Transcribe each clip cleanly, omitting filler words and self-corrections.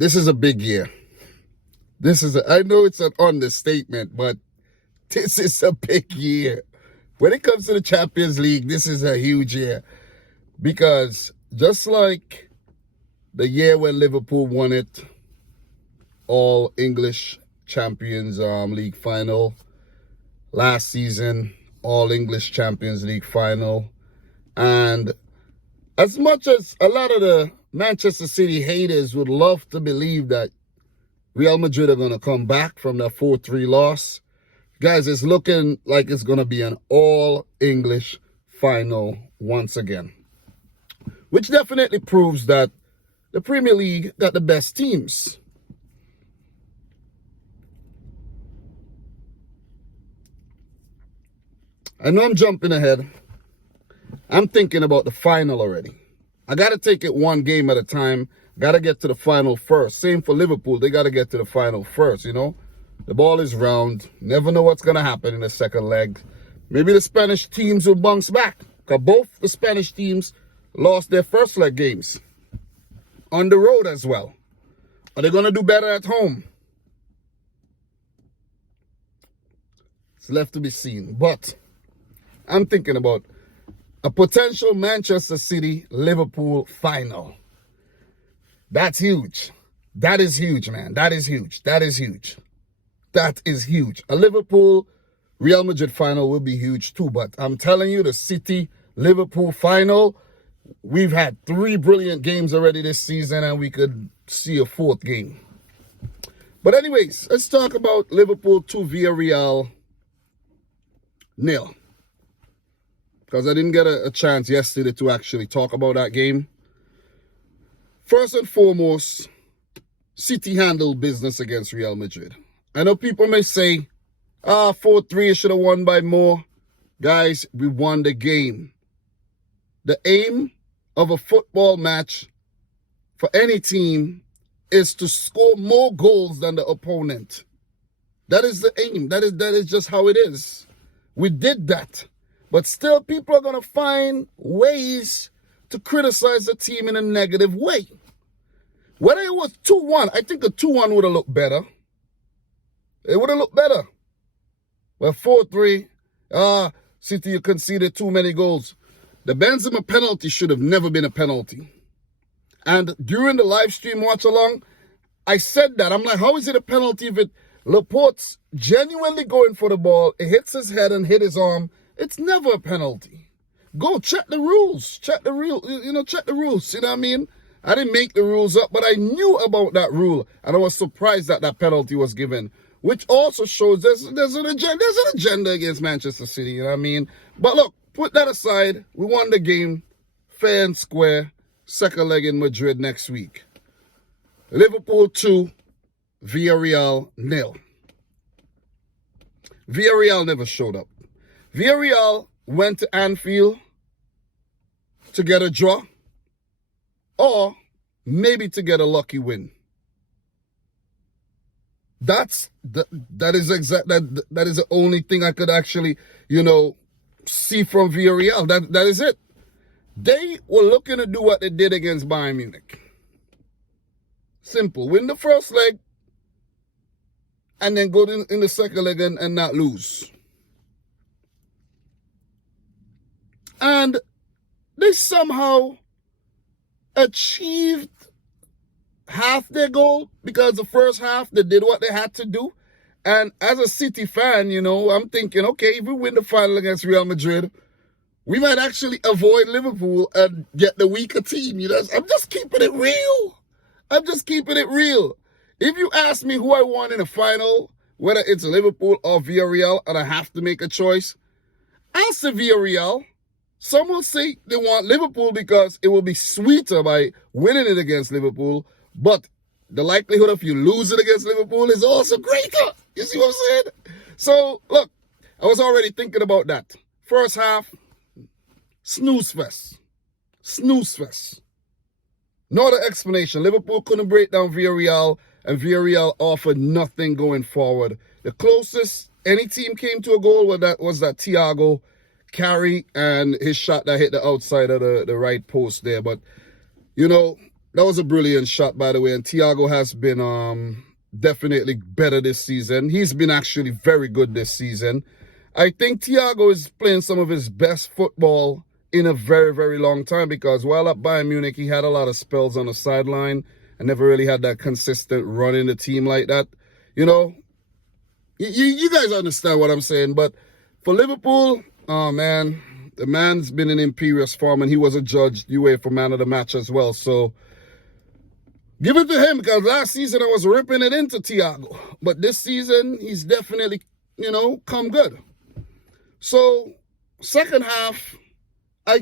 this is a big year. I know it's an understatement, but this is a big year. When it comes to the Champions League, this is a huge year. Because just like the year when Liverpool won it, all English Champions League final, last season, all English Champions League final, and as much as a lot of the Manchester City haters would love to believe that Real Madrid are going to come back from their 4-3 loss, guys, it's looking like it's going to be an all-English final once again. Which definitely proves that the Premier League got the best teams. I know I'm jumping ahead. I'm thinking about the final already. I got to take it one game at a time. Got to get to the final first. Same for Liverpool. They got to get to the final first, you know. The ball is round. Never know what's going to happen in the second leg. Maybe the Spanish teams will bounce back. Because both the Spanish teams lost their first leg games. On the road as well. Are they going to do better at home? It's left to be seen. But I'm thinking about a potential Manchester City-Liverpool final. That's huge. That is huge, man. That is huge. That is huge. That is huge. A Liverpool-Real Madrid final will be huge too. But I'm telling you, the City-Liverpool final, we've had 3 brilliant games already this season, and we could see a 4th game. But anyways, let's talk about Liverpool 2, Villarreal 0. Because I didn't get a chance yesterday to actually talk about that game. First and foremost, City handled business against Real Madrid. I know people may say, 4-3 should have won by more. Guys, we won the game. The aim of a football match for any team is to score more goals than the opponent. That is the aim. That is just how it is. We did that. But still, people are going to find ways to criticize the team in a negative way. Whether it was 2-1, I think a 2-1 would have looked better. It would have looked better. Well, 4-3, City, you conceded too many goals. The Benzema penalty should have never been a penalty. And during the live stream watch along, I said that. I'm like, how is it a penalty if Laporte's genuinely going for the ball, it hits his head and hit his arm? It's never a penalty. Go check the rules. Check the rules. Check the rules. You know what I mean? I didn't make the rules up, but I knew about that rule. And I was surprised that that penalty was given. Which also shows there's an agenda against Manchester City. You know what I mean? But look, put that aside. We won the game fair and square. Second leg in Madrid next week. Liverpool 2, Villarreal 0. Villarreal never showed up. Villarreal went to Anfield to get a draw or maybe to get a lucky win. That is the only thing I could actually, see from Villarreal. That is it. They were looking to do what they did against Bayern Munich. Simple. Win the first leg and then go in the second leg and not lose. And they somehow achieved half their goal because the first half they did what they had to do. And as a City fan, I'm thinking, okay, if we win the final against Real Madrid, we might actually avoid Liverpool and get the weaker team. I'm just keeping it real. If you ask me who I want in the final, whether it's Liverpool or Villarreal, and I have to make a choice, I'll say Villarreal. Some will say they want Liverpool because it will be sweeter by winning it against Liverpool. But the likelihood of you losing against Liverpool is also greater. You see what I'm saying? So, look, I was already thinking about that. First half, snooze fest. No other explanation. Liverpool couldn't break down Villarreal, and Villarreal offered nothing going forward. The closest any team came to a goal was that Thiago carry and his shot that hit the outside of the right post there. But, That was a brilliant shot, by the way. And Thiago has been definitely better this season. He's been actually very good this season. I think Thiago is playing some of his best football in a very, very long time, because while at Bayern Munich, he had a lot of spells on the sideline and never really had that consistent run in the team like that. You know, you guys understand what I'm saying. But for Liverpool, oh, man, the man's been in imperious form, and he was adjudged UEFA Man of the Match as well. So give it to him, because last season I was ripping it into Thiago. But this season, he's definitely, come good. So, second half, I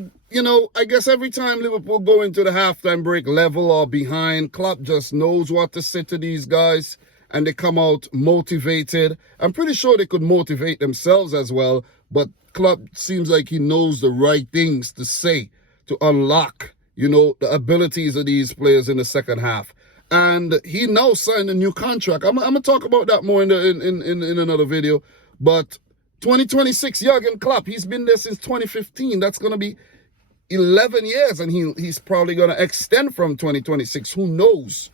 guess every time Liverpool go into the halftime break level or behind, Klopp just knows what to say to these guys, and they come out motivated. I'm pretty sure they could motivate themselves as well, but Klopp seems like he knows the right things to say to unlock, the abilities of these players in the second half. And he now signed a new contract. I'm gonna talk about that more in another video. But 2026, Jurgen Klopp, he's been there since 2015. That's gonna be 11 years, and he's probably gonna extend from 2026. Who knows?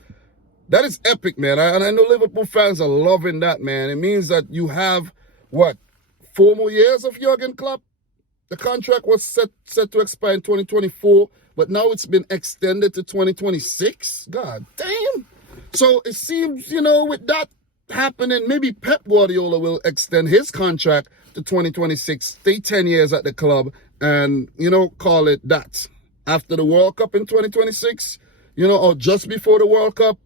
That is epic, man. And I know Liverpool fans are loving that, man. It means that you have 4 more years of Jurgen Klopp. The contract was set to expire in 2024. But now it's been extended to 2026. God damn. So it seems, with that happening, maybe Pep Guardiola will extend his contract to 2026, stay 10 years at the club, and, call it that. After the World Cup in 2026, or just before the World Cup,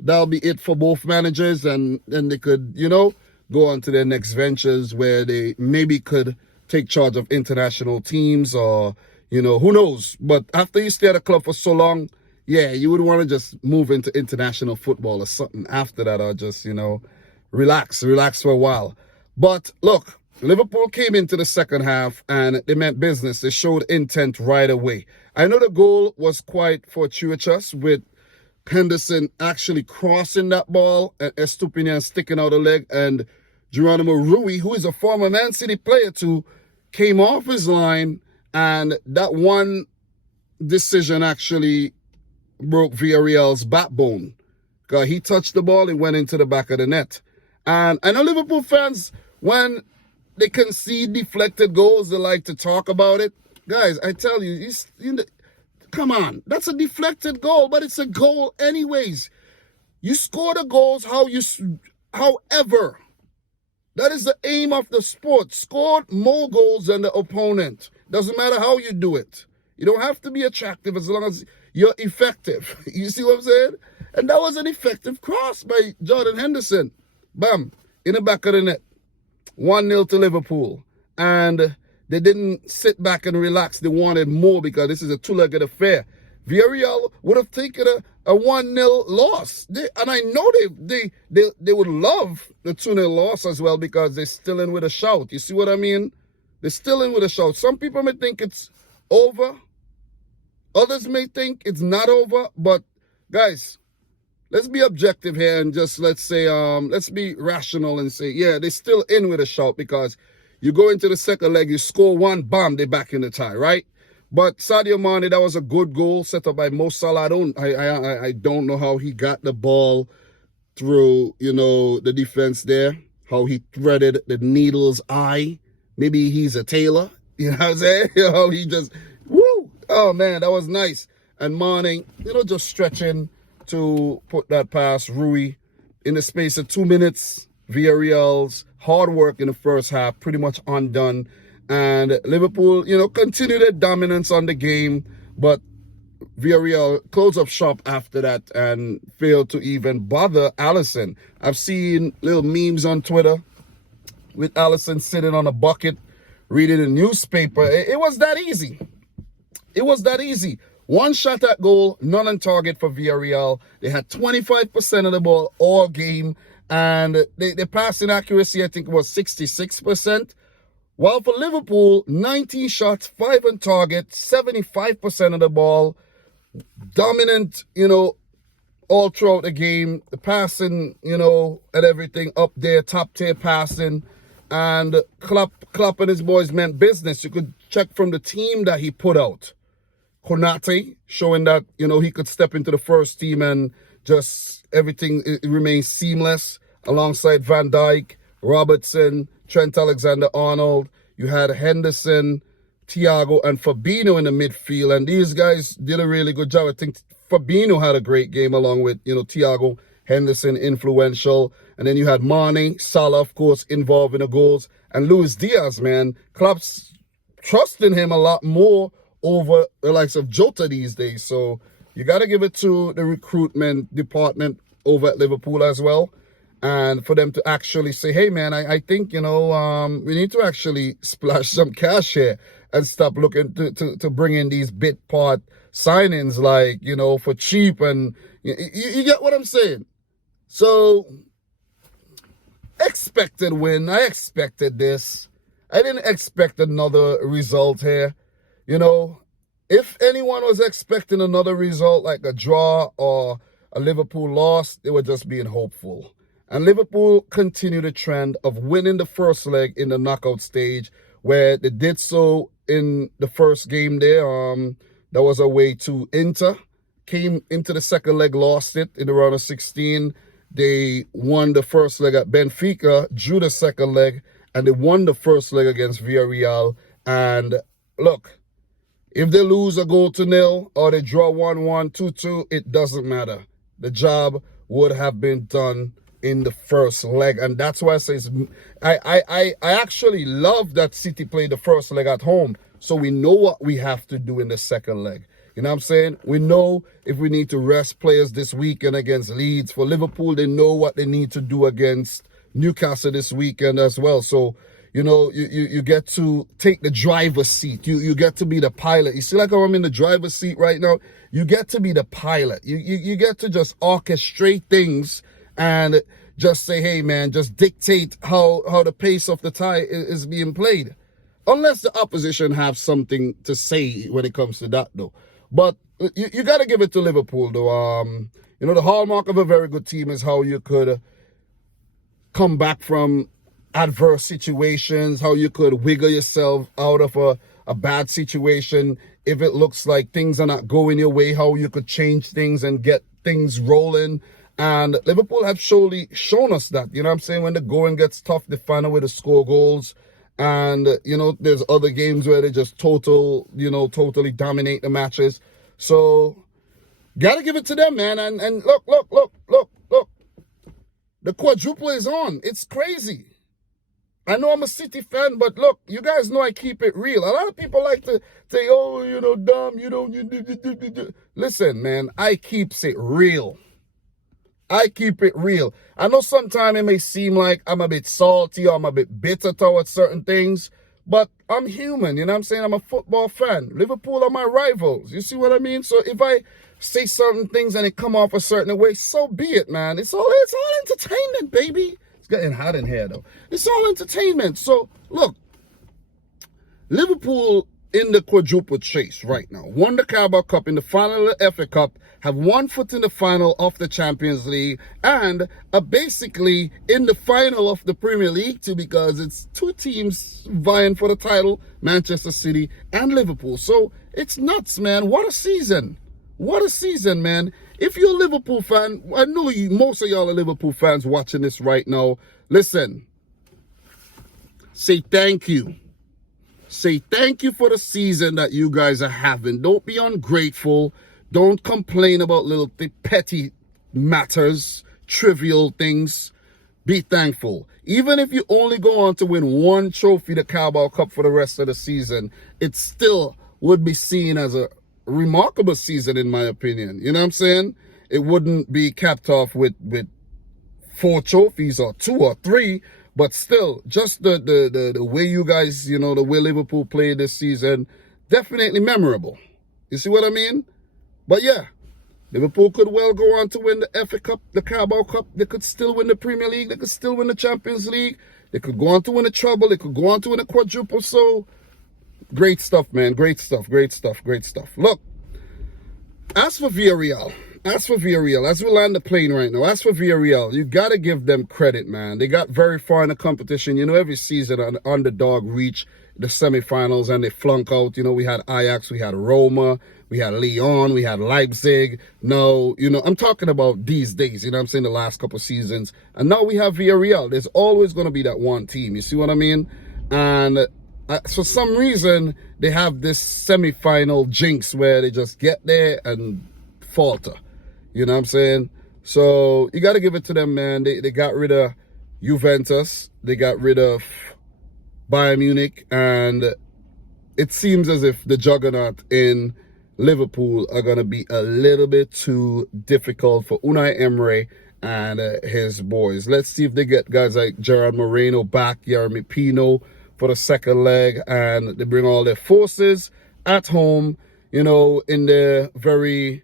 that'll be it for both managers, and then they could, go on to their next ventures where they maybe could take charge of international teams, or who knows? But after you stay at a club for so long, yeah, you would want to just move into international football or something after that, or just, relax for a while. But look, Liverpool came into the second half and they meant business. They showed intent right away. I know the goal was quite fortuitous, with Henderson actually crossing that ball and Estupinian sticking out a leg, and Geronimo Rui, who is a former Man City player too, came off his line. And that one decision actually broke Villarreal's backbone, because he touched the ball, it went into the back of the net. And I know Liverpool fans, when they concede deflected goals, they like to talk about it. Guys, I tell you, come on, that's a deflected goal, but it's a goal anyways. You score the goals however. That is the aim of the sport. Score more goals than the opponent. Doesn't matter how you do it. You don't have to be attractive as long as you're effective. You see what I'm saying? And that was an effective cross by Jordan Henderson. Bam, in the back of the net. 1-0 to Liverpool. And they didn't sit back and relax. They wanted more, because this is a two-legged affair. Villarreal would have taken a 1-0 loss. And I know they would love the 2-0 loss as well, because they're still in with a shout. You see what I mean? They're still in with a shout. Some people may think it's over. Others may think it's not over. But guys, let's be objective here and just let's be rational and say, yeah, they're still in with a shout, because you go into the second leg, you score one, bam, they're back in the tie, right? But Sadio Mane, that was a good goal set up by Mo Salah. I don't know how he got the ball through, the defense there, how he threaded the needle's eye. Maybe he's a tailor, you know what I'm saying? How he just, woo! Oh, man, that was nice. And Mane, just stretching to put that past Rui in the space of 2 minutes. Villarreal's hard work in the first half pretty much undone. And Liverpool, continued their dominance on the game, but Villarreal closed up shop after that and failed to even bother Alisson. I've seen little memes on Twitter with Alisson sitting on a bucket, reading a newspaper. It was that easy. It was that easy. One shot at goal, none on target for Villarreal. They had 25% of the ball all game, and their passing accuracy, I think, was 66%. While for Liverpool, 19 shots, 5 on target, 75% of the ball, dominant, all throughout the game. The passing, and everything up there, top tier passing. And Klopp and his boys meant business. You could check from the team that he put out. Konate, showing that, he could step into the first team and just everything it remains seamless alongside Van Dijk, Robertson, Trent Alexander-Arnold. You had Henderson, Thiago, and Fabinho in the midfield, and these guys did a really good job. I think Fabinho had a great game along with, Thiago, Henderson, influential. And then you had Mane, Salah, of course, involved in the goals. And Luis Diaz, man, Klopp's trusting him a lot more over the likes of Jota these days. So you got to give it to the recruitment department over at Liverpool as well. And for them to actually say, hey, man, I think, we need to actually splash some cash here and stop looking to bring in these bit part signings like, for cheap. And you get what I'm saying? So, expected win. I expected this. I didn't expect another result here. If anyone was expecting another result like a draw or a Liverpool loss, they were just being hopeful. And Liverpool continued the trend of winning the first leg in the knockout stage, where they did so in the first game there. That was away to Inter. Came into the second leg, lost it in the round of 16. They won the first leg at Benfica, drew the second leg, and they won the first leg against Villarreal. And look, if they lose a goal to nil or they draw 1-1, 2-2, it doesn't matter. The job would have been done in the first leg, and that's why I say I actually love that City played the first leg at home, so we know what we have to do in the second leg. You know what I'm saying? We know if we need to rest players this weekend against Leeds. For Liverpool, they know what they need to do against Newcastle this weekend as well. So, you get to take the driver's seat. You get to be the pilot. You see like how I'm in the driver's seat right now? You get to be the pilot. You get to just orchestrate things and just say, hey, man, just dictate how the pace of the tie is being played. Unless the opposition have something to say when it comes to that, though. But you got to give it to Liverpool, though. The hallmark of a very good team is how you could come back from adverse situations, how you could wiggle yourself out of a bad situation. If it looks like things are not going your way, how you could change things and get things rolling. And Liverpool have surely shown us that, you know what I'm saying? When the going gets tough, they find a way to score goals. And, there's other games where they just totally dominate the matches. So, got to give it to them, man. And look. The quadruple is on. It's crazy. I know I'm a City fan, but look, you guys know I keep it real. A lot of people like to say, oh, Dom, Listen, man, I keeps it real. I keep it real. I know sometimes it may seem like I'm a bit salty or I'm a bit bitter towards certain things, but I'm human, you know what I'm saying? I'm a football fan. Liverpool are my rivals. You see what I mean? So if I say certain things and it come off a certain way, so be it, man. It's all entertainment, baby. It's getting hot in here, though. It's all entertainment. So, look, Liverpool in the quadruple chase right now. Won the Carabao Cup in the final of the FA Cup, have one foot in the final of the Champions League, and are basically in the final of the Premier League too, because it's two teams vying for the title, Manchester City and Liverpool. So it's nuts, man. What a season. What a season, man. If you're a Liverpool fan, I know most of y'all are Liverpool fans watching this right now. Listen, say thank you. Say thank you for the season that you guys are having. Don't be ungrateful. Don't complain about little petty matters, trivial things. Be thankful. Even if you only go on to win one trophy, the Carabao Cup, for the rest of the season, it still would be seen as a remarkable season, in my opinion. You know what I'm saying? It wouldn't be capped off with 4 trophies or 2 or 3. But still, just the way you guys, the way Liverpool played this season, definitely memorable. You see what I mean? But yeah, Liverpool could well go on to win the FA Cup, the Carabao Cup. They could still win the Premier League. They could still win the Champions League. They could go on to win the treble. They could go on to win a quadruple. So, great stuff, man. Great stuff, great stuff, great stuff. Look, as for Villarreal, as we land the plane right now, as for Villarreal, you got to give them credit, man. They got very far in the competition. Every season an underdog reach the semifinals and they flunk out. You know, we had Ajax, we had Roma, we had Lyon, we had Leipzig. Now, you know, I'm talking about these days, you know what I'm saying, the last couple seasons. And now we have Villarreal. There's always going to be that one team. You see what I mean? And for some reason, they have this semi-final jinx where they just get there and falter. You know what I'm saying? So you got to give it to them, man. They got rid of Juventus. They got rid of Bayern Munich. And it seems as if the juggernaut in Liverpool are going to be a little bit too difficult for Unai Emery and his boys. Let's see if they get guys like Gerard Moreno back, Jeremy Pino for the second leg, and they bring all their forces at home, you know, in their very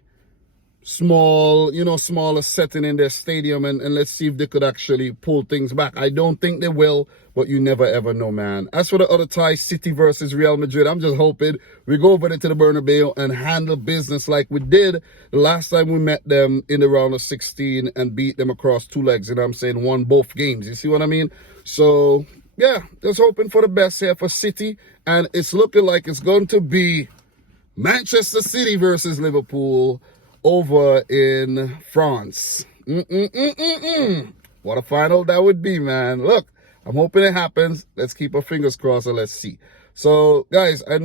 small, you know, smaller setting in their stadium, and let's see if they could actually pull things back. I don't think they will, but you never ever know, man. As for the other tie, City versus Real Madrid, I'm just hoping we go over there to the Bernabeu and handle business like we did the last time we met them in the round of 16 and beat them across two legs, you know what I'm saying, won both games. You see what I mean? So yeah, just hoping for the best here for City, and it's looking like it's going to be Manchester City versus Liverpool over in France. What a final that would be, man. Look, I'm hoping it happens. Let's keep our fingers crossed and let's see. So, guys, I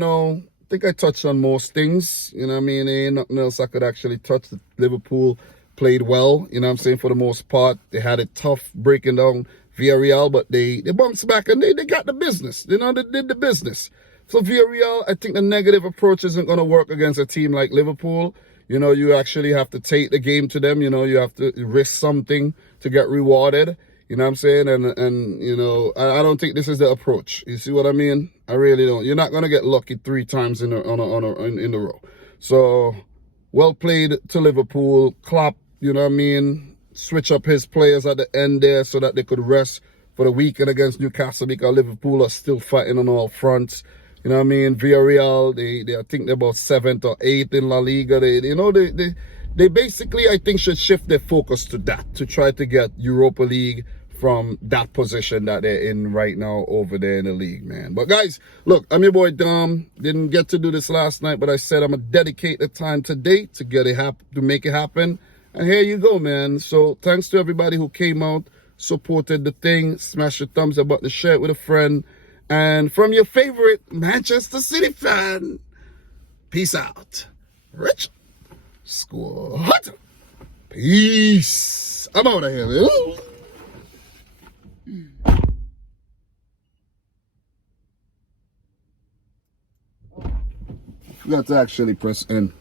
think I touched on most things. You know what I mean? Ain't nothing else I could actually touch. Liverpool played well, you know what I'm saying, for the most part. They had it tough breaking down Villarreal, but they bounced back and they got the business. You know, they did the business. So Villarreal, I think the negative approach isn't going to work against a team like Liverpool. You know, you actually have to take the game to them. You know, you have to risk something to get rewarded. You know what I'm saying? And you know, I don't think this is the approach. You see what I mean? I really don't. You're not going to get lucky 3 times in a row. So, well played to Liverpool. Klopp, you know what I mean, switch up his players at the end there so that they could rest for the weekend against Newcastle, because Liverpool are still fighting on all fronts. You know what I mean? Villarreal, I think they're about 7th or 8th in La Liga. They basically, I think, should shift their focus to that, to try to get Europa League from that position that they're in right now over there in the league, man. But guys, look, I'm your boy Dom. Didn't get to do this last night, but I said I'm gonna dedicate the time today to to make it happen. And here you go, man. So thanks to everybody who came out, supported the thing, smash the thumbs up button, share it with a friend. And from your favorite Manchester City fan, peace out. Rich Squad. Peace. I'm out of here, man. Forgot to actually press N.